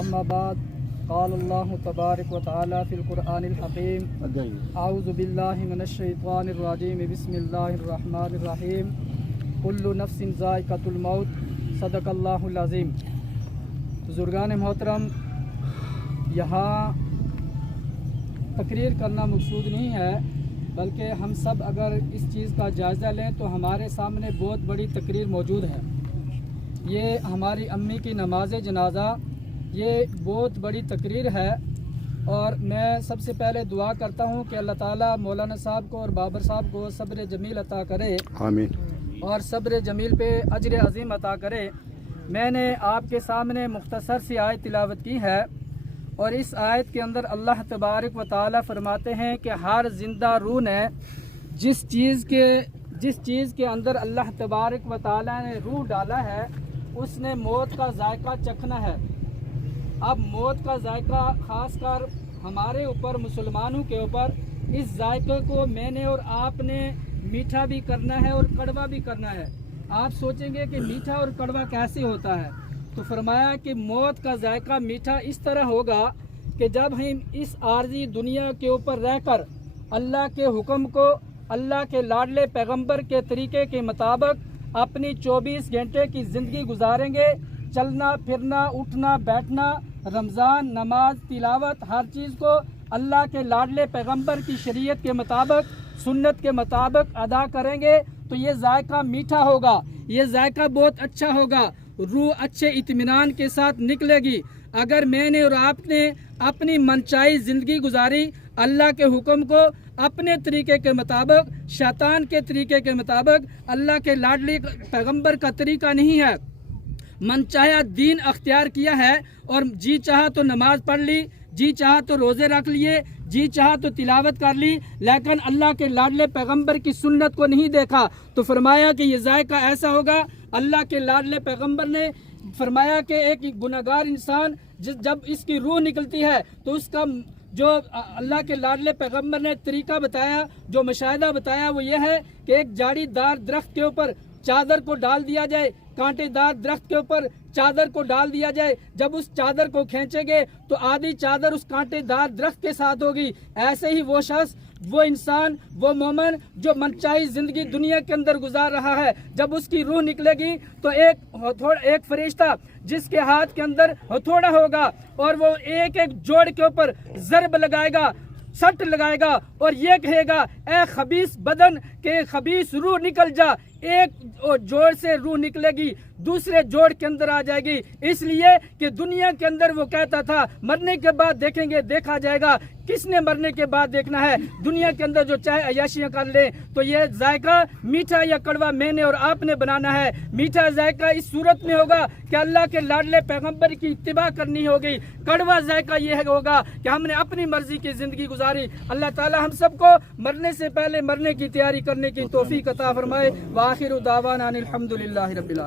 اما بعد قال اللہ تبارک و تعالی فی القرآن الحکیم اعوذ باللہ من الشیطان الرجیم بسم اللہ الرحمن الرحیم کل نفس ذائقۃ الموت صدق اللہ العظیم۔ بزرگان محترم، یہاں تقریر کرنا مقصود نہیں ہے، بلکہ ہم سب اگر اس چیز کا جائزہ لیں تو ہمارے سامنے بہت بڑی تقریر موجود ہے۔ یہ ہماری امی کی نماز جنازہ، یہ بہت بڑی تقریر ہے، اور میں سب سے پہلے دعا کرتا ہوں کہ اللہ تعالیٰ مولانا صاحب کو اور بابر صاحب کو صبر جمیل عطا کرے، آمین، اور صبر جمیل پہ اجر عظیم عطا کرے۔ میں نے آپ کے سامنے مختصر سی آیت تلاوت کی ہے، اور اس آیت کے اندر اللہ تبارک و تعالیٰ فرماتے ہیں کہ ہر زندہ روح نے جس چیز کے اندر اللہ تبارک و تعالیٰ نے روح ڈالا ہے، اس نے موت کا ذائقہ چکھنا ہے۔ اب موت کا ذائقہ خاص کر ہمارے اوپر، مسلمانوں کے اوپر، اس ذائقے کو میں نے اور آپ نے میٹھا بھی کرنا ہے اور کڑوا بھی کرنا ہے۔ آپ سوچیں گے کہ میٹھا اور کڑوا کیسے ہوتا ہے، تو فرمایا کہ موت کا ذائقہ میٹھا اس طرح ہوگا کہ جب ہم اس عارضی دنیا کے اوپر رہ کر اللہ کے حکم کو، اللہ کے لاڈلے پیغمبر کے طریقے کے مطابق اپنی 24 گھنٹے کی زندگی گزاریں گے، چلنا پھرنا، اٹھنا بیٹھنا، رمضان، نماز، تلاوت، ہر چیز کو اللہ کے لاڈلے پیغمبر کی شریعت کے مطابق، سنت کے مطابق ادا کریں گے تو یہ ذائقہ میٹھا ہوگا، یہ ذائقہ بہت اچھا ہوگا، روح اچھے اطمینان کے ساتھ نکلے گی۔ اگر میں نے اور آپ نے اپنی منچائی زندگی گزاری، اللہ کے حکم کو اپنے طریقے کے مطابق، شیطان کے طریقے کے مطابق، اللہ کے لاڈلی پیغمبر کا طریقہ نہیں ہے، من چاہا دین اختیار کیا ہے، اور جی چاہا تو نماز پڑھ لی، جی چاہا تو روزے رکھ لیے، جی چاہا تو تلاوت کر لی، لیکن اللہ کے لاڈلے پیغمبر کی سنت کو نہیں دیکھا، تو فرمایا کہ یہ ذائقہ ایسا ہوگا۔ اللہ کے لاڈلے پیغمبر نے فرمایا کہ ایک گناہگار انسان جب اس کی روح نکلتی ہے تو اس کا جو اللہ کے لاڈلے پیغمبر نے طریقہ بتایا، جو مشاہدہ بتایا، وہ یہ ہے کہ ایک جاڑی دار درخت کے اوپر چادر کو ڈال دیا جائے، کانٹے دار درخت کے اوپر چادر کو ڈال دیا جائے، جب اس چادر کو کھینچیں گے تو آدھی چادر اس کانٹے دار درخت کے ساتھ ہوگی۔ ایسے ہی وہ شخص، وہ انسان، وہ مومن جو منچائی زندگی دنیا کے اندر گزار رہا ہے، جب اس کی روح نکلے گی تو ایک فرشتہ جس کے ہاتھ کے اندر ہتھوڑا ہوگا، اور وہ ایک جوڑ کے اوپر ضرب لگائے گا، سٹ لگائے گا، اور یہ کہے گا اے خبیث بدن کے خبیث روح نکل جا۔ ایک جوڑ سے روح نکلے گی، دوسرے جوڑ کے اندر آ جائے گی، اس لیے کہ دنیا کے اندر وہ کہتا تھا مرنے کے بعد دیکھیں گے، دیکھا جائے گا۔ کس نے مرنے کے بعد دیکھنا ہے؟ دنیا کے اندر جو چاہے عیاشیاں کر لیں۔ تو یہ ذائقہ میٹھا یا کڑوا میں نے اور آپ نے بنانا ہے۔ میٹھا ذائقہ اس صورت میں ہوگا کہ اللہ کے لاڈلے پیغمبر کی اتباع کرنی ہوگی، کڑوا ذائقہ یہ ہوگا کہ ہم نے اپنی مرضی کی زندگی گزاری۔ اللہ تعالی ہم سب کو مرنے سے پہلے مرنے کی تیاری کرنے کی توفیق عطا فرمائے۔ وآخر دعوانا ان الحمد للہ رب العالمین۔